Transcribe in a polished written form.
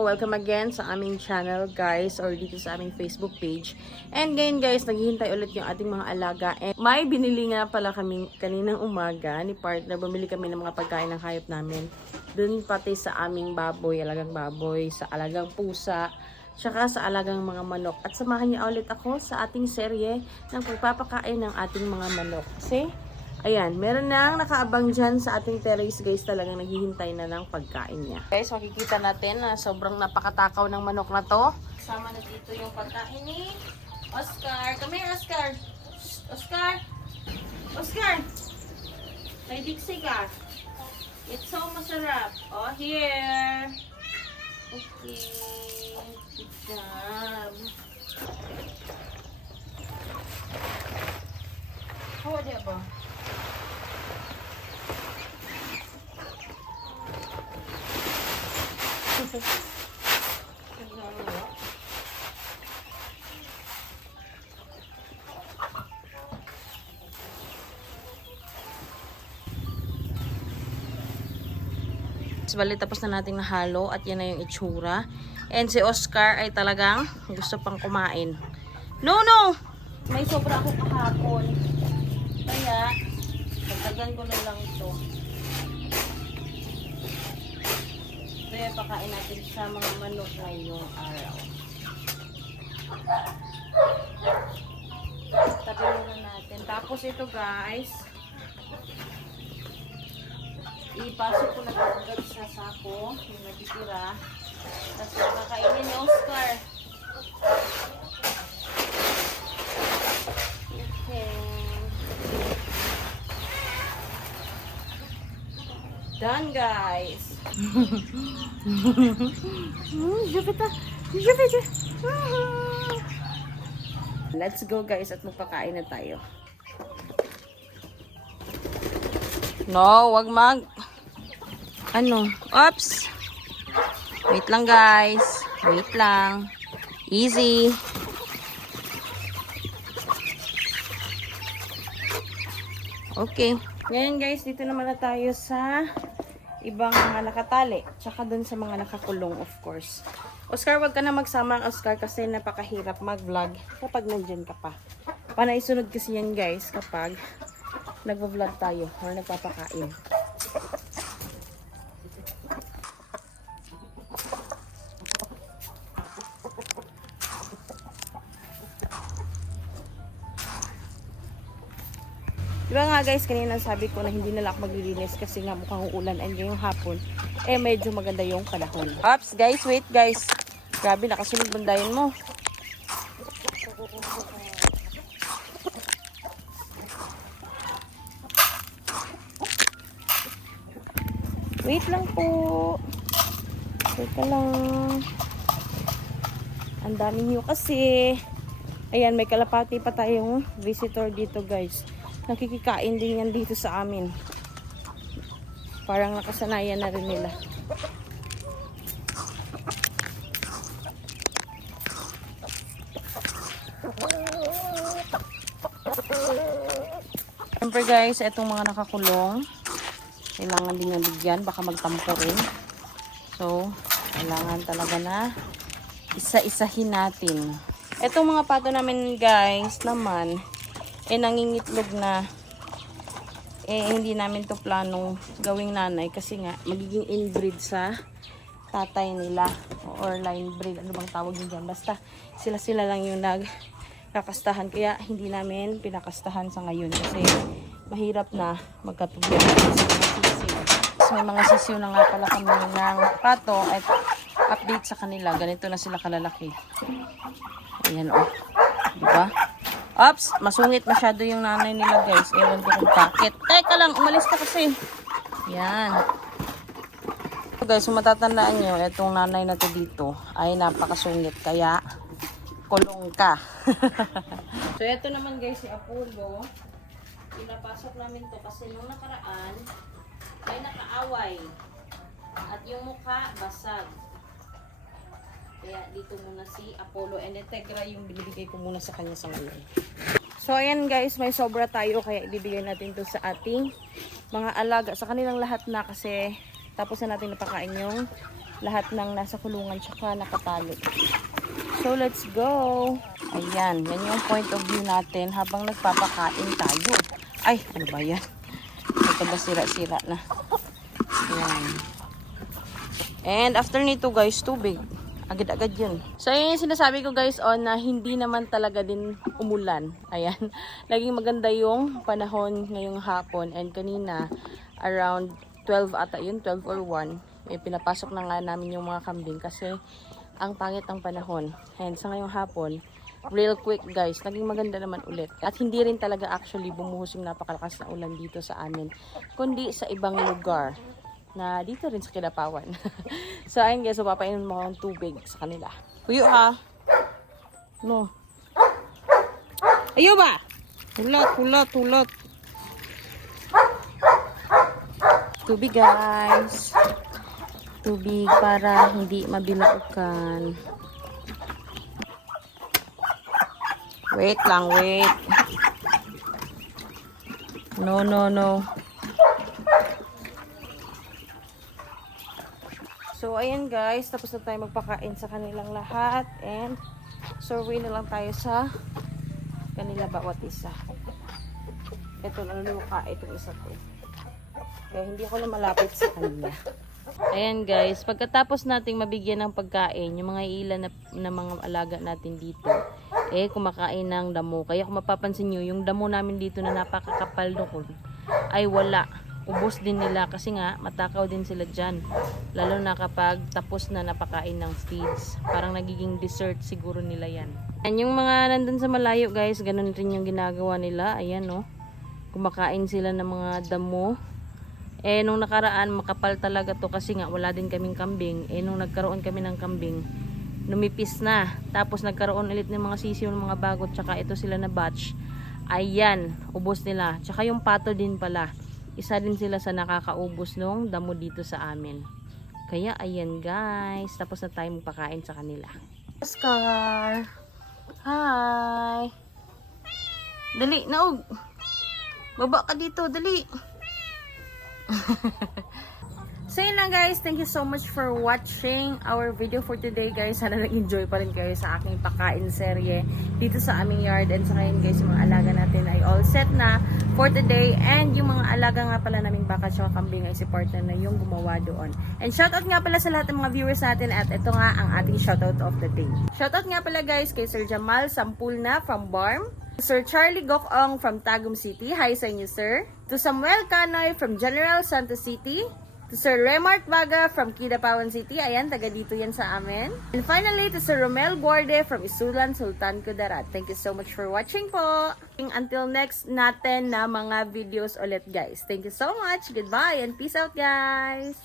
Hello! Welcome again sa aming channel guys or dito sa aming Facebook page. And ngayon guys, naghihintay ulit yung ating mga alaga. And may binili nga pala kami kaninang umaga ni partner. Bumili kami ng mga pagkain ng hayop namin. Dun pati sa aming baboy, alagang baboy, sa alagang pusa, tsaka sa alagang mga manok. At samahan niyo ulit ako sa ating serye ng pagpapakain ng ating mga manok. Kasi ayan, meron nang nakaabang dyan sa ating terrace guys, talagang naghihintay na ng pagkain niya. Guys, makikita natin na sobrang napakatakaw ng manok na to. Kasama na dito yung pagkain ni Oscar. Come here, Oscar. Oscar. Oscar. May diksi ka. It's so masarap. Oh, here. Okay. Good job. Oh, di ba? Bali, tapos na natin nahalo at yan na yung itsura. And si Oscar ay talagang gusto pang kumain. No, no! May sobra ako kahapon. Kaya, dagdagan ko na lang ito. Kaya pakain natin sa mga manok ngayong araw. Tabi muna natin. Tapos ito guys, ipasok ko na agad sa sako yung natitira. Tapos makakainin ni Oscar. Okay. Done guys. Let's go guys at magpakain na tayo. No, wag mag oops. Wait lang guys. Wait lang. Easy. Okay. Ngayon guys, dito naman na tayo sa ibang mga nakatali. Tsaka dun sa mga nakakulong, of course. Oscar, wag ka na magsama ang Oscar kasi napakahirap mag-vlog kapag nandyan ka pa. Panaisunod kasi yan guys kapag nagvo-vlog tayo or nagpapakain. Diba nga guys, kanina sabi ko na hindi na lang ako maglilinis kasi nga mukhang uulan and ngayong hapon, eh medyo maganda yung panahon. Ops guys, wait guys. Grabe, nakasunod bandayan mo. Wait lang po. Teka lang. Ang dami niyo kasi. Ayan, may kalapati pa tayong visitor dito guys. Nakikikain din yan dito sa amin. Parang nakasanayan na rin nila. Siyempre guys, itong mga nakakulong, kailangan din nabigyan, baka magtampo rin. So, kailangan talaga na isa-isahin natin. Itong mga pato namin guys naman, nangingitlog na. Hindi namin to planong gawing nanay kasi nga magiging inbreed sa tatay nila or line breed, ano bang tawag yun dyan, basta sila lang yung nagkakastahan, kaya hindi namin pinakastahan sa ngayon kasi mahirap na magkatugyan sa mga sisiw. So, may mga sisiw na nga pala kami ng pato at update sa kanila, ganito na sila kalalaki. Ayan o, diba? Ops, masungit masyado yung nanay nila guys. Ewan ko kung bakit. Teka lang, umalis ka kasi. Yan. So guys, kung matatandaan nyo, itong nanay na to dito ay napakasungit. Kaya, kulong ka. So, ito naman guys, si Apollo. Pinapasok namin to kasi nung nakaraan, ay nakaaway. At yung mukha, basag. Kaya dito muna si Apollo and Integra yung binibigay ko muna sa kanya sa ngayon. So ayan guys, may sobra tayo kaya ibibigay natin to sa ating mga alaga. Sa kanilang lahat na kasi tapos na natin napakain yung lahat ng nasa kulungan tsaka nakatali. So, let's go! Ayan, yan yung point of view natin habang nagpapakain tayo. Ay, ano ba yan? Ito ba sira-sira na? Ayan. And after nito guys, tubig. Agad-agad yun. So, yun yung sinasabi ko guys na hindi naman talaga din umulan. Ayan. Laging maganda yung panahon ngayong hapon. And kanina, around 12 ata yun, 12 or 1. Pinapasok na nga namin yung mga kambing kasi ang pangit ng panahon. And sa ngayong hapon, real quick guys, naging maganda naman ulit. At hindi rin talaga actually bumuhos yung napakalakas na ulan dito sa amin, kundi sa ibang lugar na dito rin sa Kidapawan. So ayun guys, so papainom mo akong tubig sa kanila. Huyo ha. No. Ayo ba? Hulot. Tubig guys. Tubig para hindi mabilaukan. Wait lang, wait. No. So, ayan guys, tapos na tayo magpakain sa kanilang lahat and survey na lang tayo sa kanila bawat isa. Ito, naluka itong isa to. Kaya hindi ako na malapit sa kanila. Ayan guys, pagkatapos nating mabigyan ng pagkain, yung mga ilan na mga alaga natin dito, kumakain ng damo. Kaya kung mapapansin nyo, yung damo namin dito na napakakapal doon, ay wala. Ubos din nila kasi nga matakaw din sila dyan. Lalo na kapag tapos na napakain ng feeds. Parang nagiging dessert siguro nila yan. And yung mga nandun sa malayo guys, ganun rin yung ginagawa nila. Ayan no. Kumakain sila ng mga damo. Nung nakaraan makapal talaga to kasi nga wala din kaming kambing. Nung nagkaroon kami ng kambing, numipis na. Tapos nagkaroon ulit ng mga sisiw ng mga bagot. Tsaka ito sila na batch. Ayan, ubos nila. Tsaka yung pato din pala. Isa din sila sa nakakaubos nung damo dito sa amin. Kaya ayan guys, tapos na tayo magpakain sa kanila. Oscar! Hi! Dali, naog! Baba ka dito, dali! So yun lang guys, thank you so much for watching our video for today guys. Sana nag-enjoy pa rin kayo sa aking pakain serye dito sa aming yard. And sa ngayon guys, yung mga alaga natin ay all set na for today. And yung mga alaga nga pala naming baka at kambing ay si partner na yung gumawa doon. And shoutout nga pala sa lahat ng mga viewers natin at ito nga ang ating shoutout of the day. Shoutout nga pala guys kay Sir Jamal Sampulna from Barm. Sir Charlie Gokong from Tagum City. Hi sa inyo sir. To Samuel Canoy from General Santos City. To Sir Remart Baga from Kidapawan City. Ayan, taga dito yan sa amin. And finally, to Sir Romel Guarde from Isulan, Sultan Kudarat. Thank you so much for watching po. Until next natin na mga videos ulit guys. Thank you so much. Goodbye and peace out guys.